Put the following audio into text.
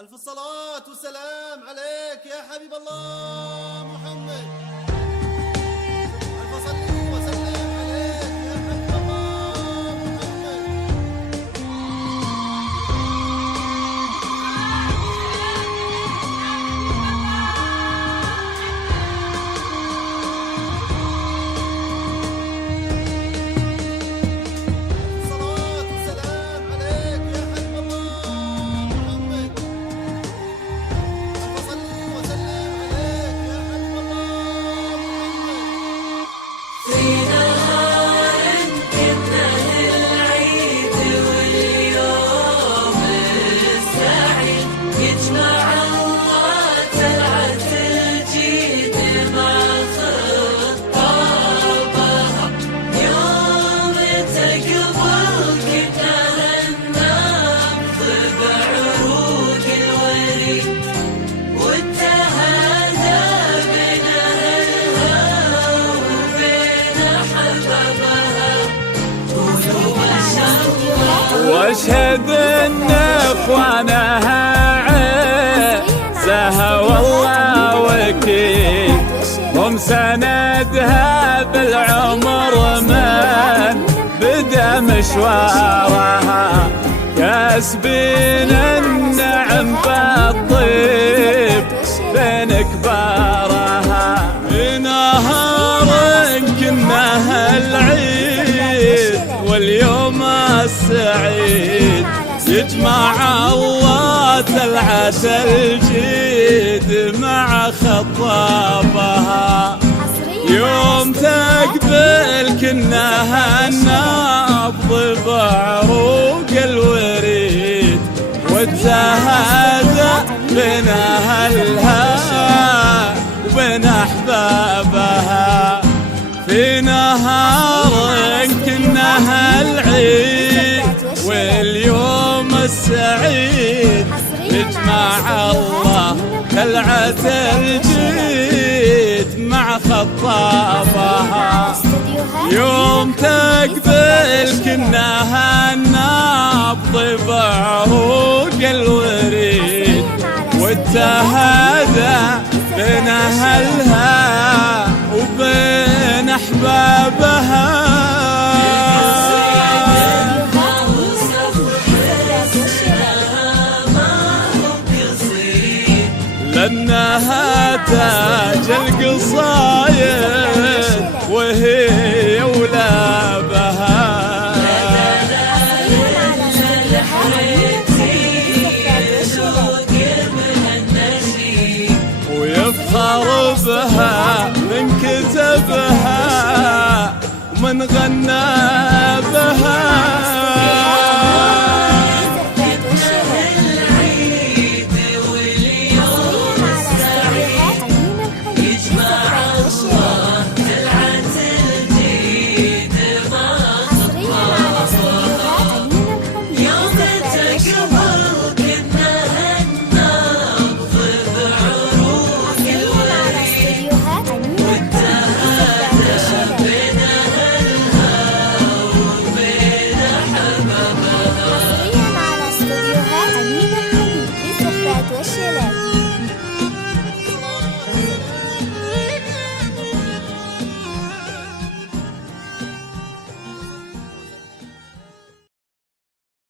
ألف الصلاة والسلام عليك يا حبيب الله محمد. ألف صلي وسلم عليك يا حبيب الله محمد. الصلاة والسلام عليك يا حبيب الله محمد. ألف صلي وسلم عليك يا حبيب الله محمد. في نهار كنا للعيد واليوم السعيد يجمع الله طلعت الجيد مع خطابها يوم تقبل كنا ننبض بعروق الوريد والتهادى بين أهلها وبين أحبابها قولوا ما شاء الله. واشهد ان اخوانها عزها والله وكيل هم سندها بالعمر من بدا مشوارها كاسبين النعم بالطيب بين كبارها في نهار كنها العيد واليوم السعيد يجمع الله طلعت الجيد مع خطابها يوم تقبل كنها النبض بعروق الوريد والتهادى بين أهلها وبين أحبابها في نهار كنها العيد واليوم السعيد يجمع الله طلعت الجيد مع خطابها يوم تقبل كنها النبض بعروق الوريد والتهادى بين أهلها وبين أحبابها لأنها تاج القصايد وهي ولا بها ويفخر بها من كتبها ومن غنى بها